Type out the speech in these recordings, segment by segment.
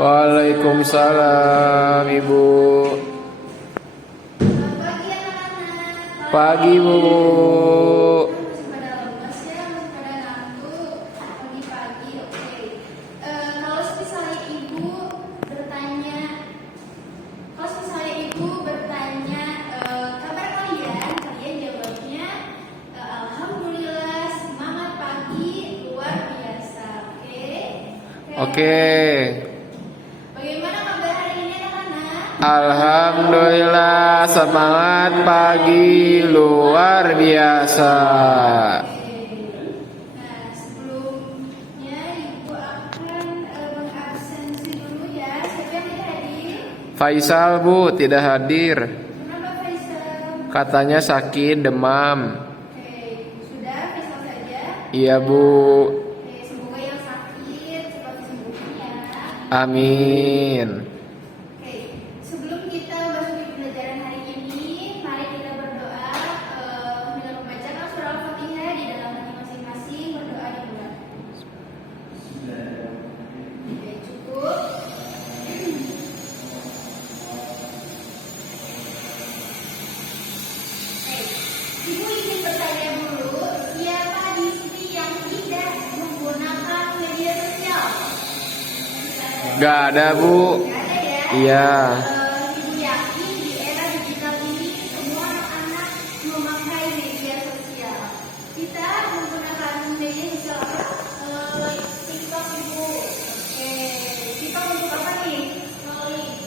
Waalaikumsalam Ibu. Pagi anak-anak. Pagi Bu. Masih pada lemas ya, masih pada ngantuk. Pagi-pagi, oke. Kalau misalnya ibu bertanya, kabar kalian jawabnya alhamdulillah, semangat pagi, luar biasa. Oke. Bagaimana kabar hari ini anak-anak? Alhamdulillah, semangat pagi, luar biasa. Nah, sebelumnya ibu akan mengabsensi dulu ya. Siapa yang tidak hadir? Faisal Bu tidak hadir. Kenapa Faisal? Katanya sakit demam. Oke, sudah Faisal saja. Iya Bu. Oke, semoga yang sakit cepat sembuh ya. Amin. Oke, sebelum kita memasuki pembelajaran hari ini, mari kita berdoa dengan membacakan surah Al-Fatihah di dalam hati masing-masing. Berdoa dimulai. Oke, cukup. Ibu ingin bertanya dulu, siapa di sini yang tidak menggunakan media sosial? Gak ada Bu. Nggak ada ya? Iya. Ibu yakin di era digital ini semua anak-anak memakai media sosial. Kita menggunakan media sosial apa? TikTok Ibu. Oke, TikTok untuk apa nih? Scrolling.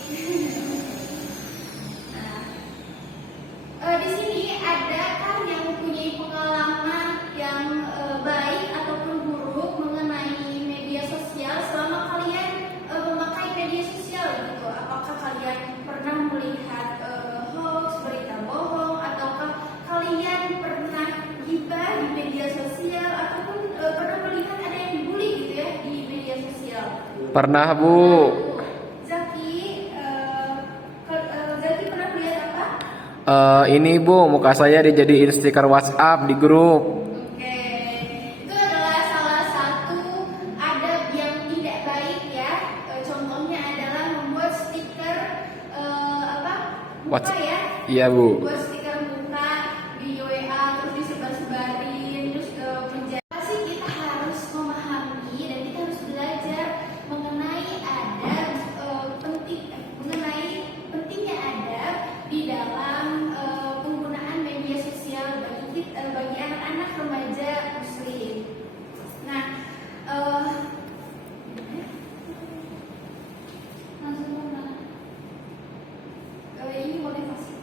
Di sini adakah yang mempunyai pengalaman yang baik ataupun buruk mengenai media sosial selama kalian memakai media sosial gitu? Apakah kalian pernah melihat hoax, berita bohong, ataukah kalian pernah gibah di media sosial ataupun pernah melihat ada yang dibully gitu ya di media sosial? Pernah Bu. Zaki, Zaki pernah melihat apa? Ini Bu, muka saya dijadiin stiker WhatsApp di grup. Oke, itu adalah salah satu adab yang tidak baik ya. Contohnya adalah membuat stiker muka ya. Iya Bu. Buat stiker muka di WA terus disebar-sebarin, terus pasti kita harus memahami dan kita harus belajar mengenai adab mengenai pentingnya adab di dalam penggunaan media sosial bagi anak-anak remaja muslim. Nah, langsung mana? Ini motivasi.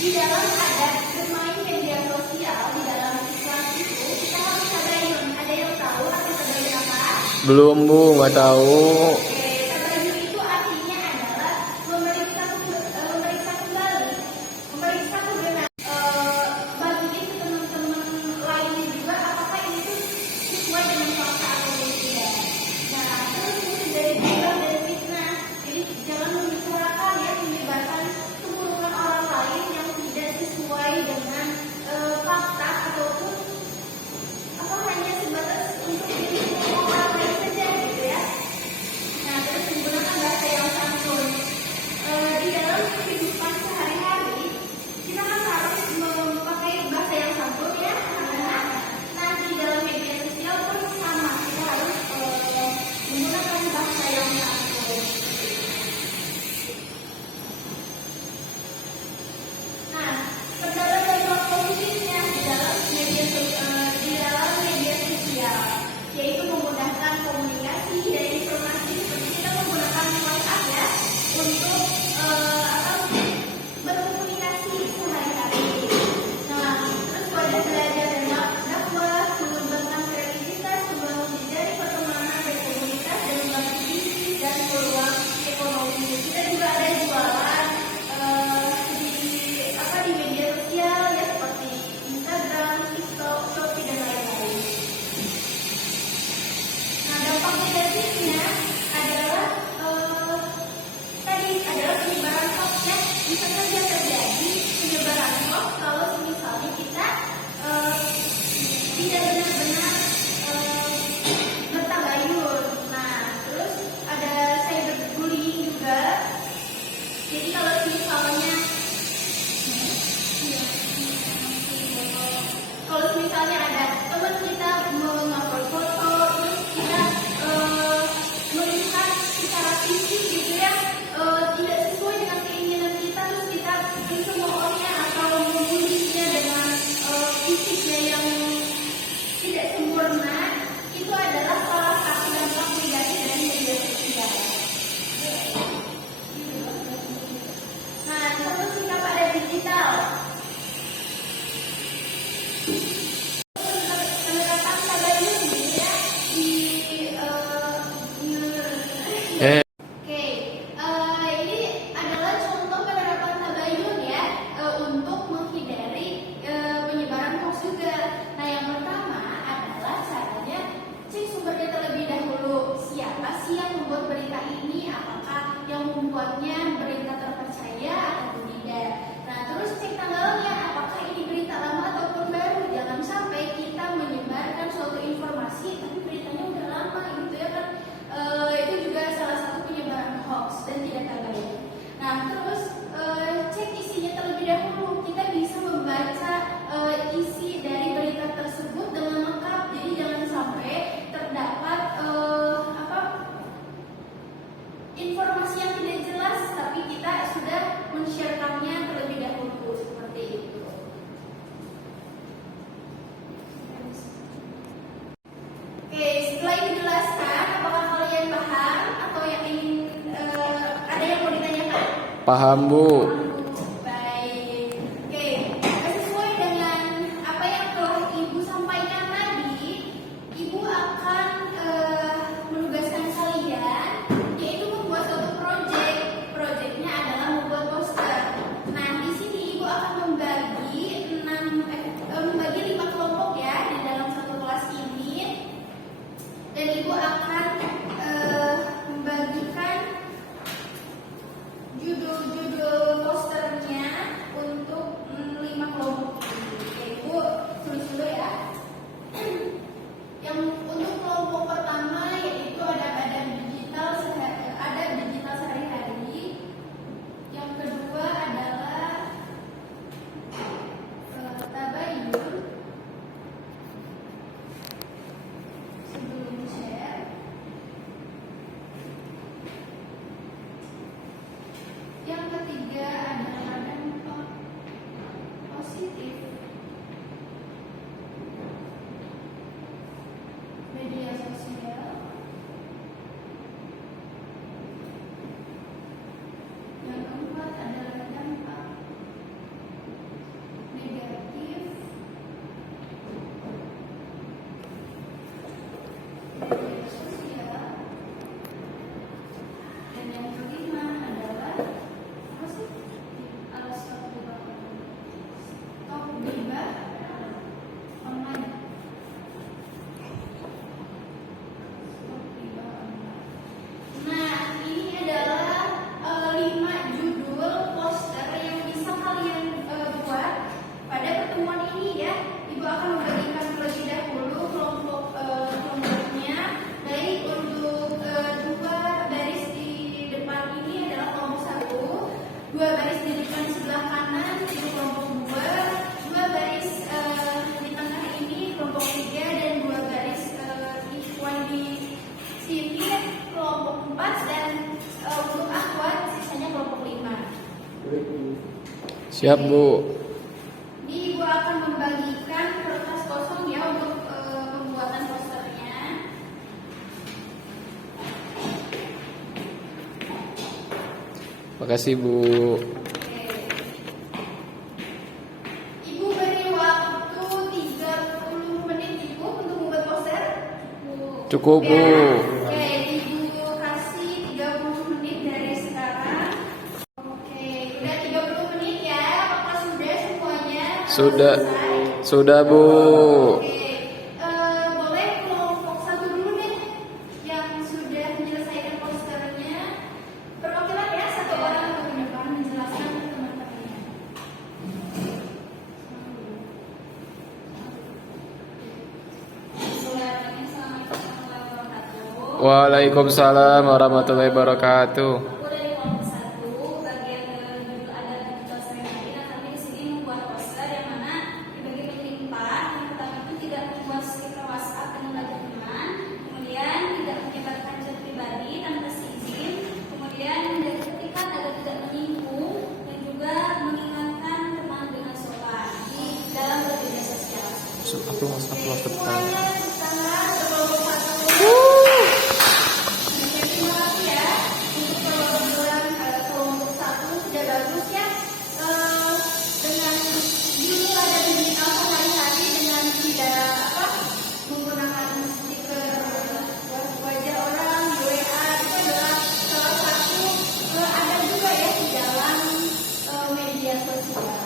di dalam ada bermain media sosial di dalam kelas itu kita harus tabayun. Ada yang tahu arti tabayun apa? Belum Bu, nggak tahu. Oke, tabayun itu artinya adalah memeriksa kembali, memeriksa kebenaran. Bagiin ke teman-teman lainnya juga apakah ini tuh sesuai dengan fakta atau tidak. Nah, terus mungkin dari gibah dan fitnah. Jadi jangan membicarakan ya menyebarkan keburukan orang lain yang tidak sesuai dengan fakta ataupun apa hanya sebatas untuk diri orang lain saja gitu ya. Nah, terus menggunakan bahasa yang santun. Di dalam kehidupan sehari-hari kita kan harus memakai bahasa yang santun ya. Nah, di dalam media sosial pun sama, kita harus menggunakan bahasa yang santun. Nah, kendala dan positifnya di dalam media sosial, yaitu memudahkan komunikasi dan informasi seperti kita menggunakan WhatsApp ya untuk berkomunikasi sehari-hari. Nah, terus wadah belajar dan dakwah, mengembangkan kreativitas, membangun jejaring pertemanan dan komunitas dan membangun bisnis dan peluang ekonomi. Kita juga ada jualan di media sosial ya seperti Instagram, TikTok, Shopee dan lain-lain. Nah, dampak negatifnya adalah tadi adalah penyebaran hoax ya. Bisa saja terjadi penyebaran hoax kalau misalnya kita tidak benar-benar bertabayun. Nah, terus ada cyberbullying juga. Jadi kalau misalnya ada teman kita mengupload foto, terus kita melihat secara fisik gitu ya tidak sesuai dengan keinginan kita, terus kita mencemoohnya atau membulinya dengan fisiknya yang tidak sempurna, itu adalah salah satu dampak negatif dari media sosial. Nah, terus kita pada digital. Penerapan tabayun gitu ya di Oke, ini adalah contoh penerapan tabayun ya untuk menghindari penyebaran hoax juga. Nah, yang pertama adalah caranya cek sumbernya terlebih dahulu. Siapa sih yang membuat berita ini? Apakah yang membuatnya berita terpercaya atau tidak? Nah, terus cek tanggalnya. Apakah ini berita lama ataupun baru? Jangan sampai kita menyebarkan suatu informasi tapi beritanya udah lama gitu ya kan. Itu juga salah satu penyebaran hoax dan tidak tabayun. Nah, terus cek isinya terlebih dahulu. Kita bisa membaca isi dari berita tersebut dengan lengkap. Jadi jangan sampai terdapat informasi yang tidak jelas tapi kita sudah men-share-kannya terlebih dahulu seperti itu. Oke, setelah ini dijelaskan, apakah kalian paham atau yang ingin ada yang mau ditanyakan? Paham Bu. Baik. Oke, sesuai dengan apa yang telah Ibu sampaikan tadi, Ibu akan menugaskan kalian yaitu membuat suatu proyek. Proyeknya adalah membuat poster. Nah, di sini Ibu akan membagi 5 kelompok ya di dalam satu kelas ini. Dan Ibu akan membagikan judul-judul Siap, Bu. Ini Ibu akan membagikan kertas kosong ya untuk pembuatan posternya. Makasih, Bu. Oke. Ibu beri waktu 30 menit Ibu untuk membuat poster. Cukup, Bu. Oke, Ibu kasih 30 menit dari sekarang. Oke, udah 30 menit ya. Apakah sudah semuanya? Sudah. Selesai? Sudah, Bu. Oke, boleh kelompok satu dulu deh yang sudah menyelesaikan posternya. Perwakilan ya, satu orang untuk ke depan menjelaskan ke teman-temannya. Waalaikumsalam warahmatullahi wabarakatuh. Aku dari kelompok satu, bagian judul ada digital ceremony. Nah, kami di sini membuat poster yang mana dibagi menjadi 4. Yang pertama itu tidak membuat stiker WhatsApp dengan wajah teman, kemudian tidak menyebarkan chat pribadi tanpa izin, kemudian menjaga etikat agar tidak menyinggung, dan juga mengingatkan teman dengan sopan di dalam bermedia sosial. Aku Semuanya di tangan berkelompok satu. Terima kasih ya untuk kebetulan kelompok satu sudah bagus ya. Dengan judul ada digital sehari-hari dengan tidak menggunakan stiker wajah orang di WA itu adalah salah satu ada juga ya di dalam media sosial.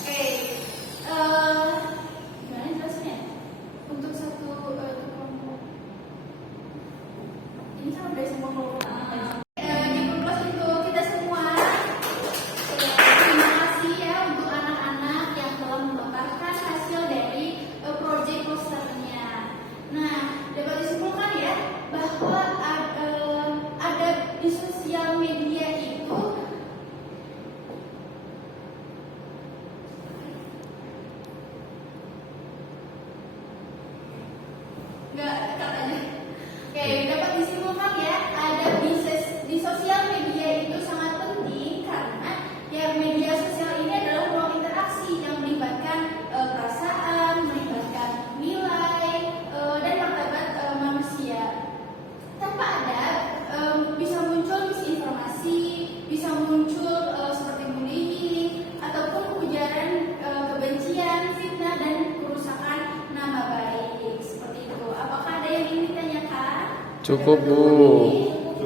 Oke, gimana jelasnya? Untuk satu kelompok, ini kan udah semua kelompok. Diperluas untuk kita semua. Terima kasih ya untuk anak-anak yang telah mengembangkan hasil dari proyek posternya. Nah, dapat disimpulkan ya bahwa ada di sosial media itu nggak katanya. Oke, dapat disimpulkan ya ada di sosial media itu sangat penting karena ya media sosial ini adalah ruang interaksi yang melibatkan perasaan, melibatkan nilai dan martabat manusia. Tanpa ada bisa muncul misinformasi, bisa muncul seperti bullying ataupun ujaran kebencian, fitnah dan kerusakan nama baik seperti itu. Apakah ada yang ingin ditanyakan? Cukup, Bu.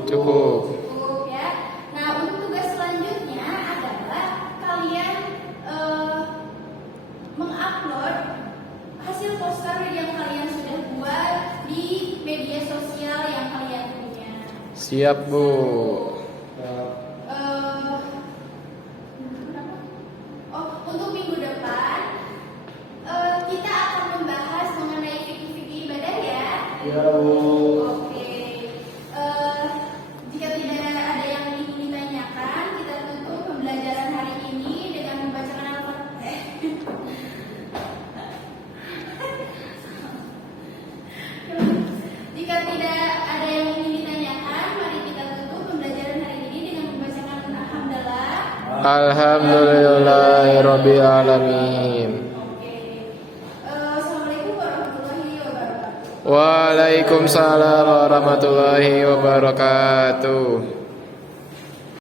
Cukup. Cukup ya. Nah, untuk tugas selanjutnya adalah kalian mengupload hasil poster yang kalian sudah buat di media sosial yang kalian punya. Siap, Bu. Untuk minggu depan kita akan membahas mengenai fikih-fikih ibadah ya. Iya, Bu. Oke. Jika tidak ada yang ingin ditanyakan, kita tutup pembelajaran hari ini dengan membacakan Al-Fatihah. Jika tidak ada yang ingin ditanyakan, mari kita tutup pembelajaran hari ini dengan membacakan Alhamdulillah. Alhamdulillahirabbil alamin. Oke. Assalamualaikum warahmatullahi wabarakatuh. Waalaikumsalam warahmatullahi wabarakatuh.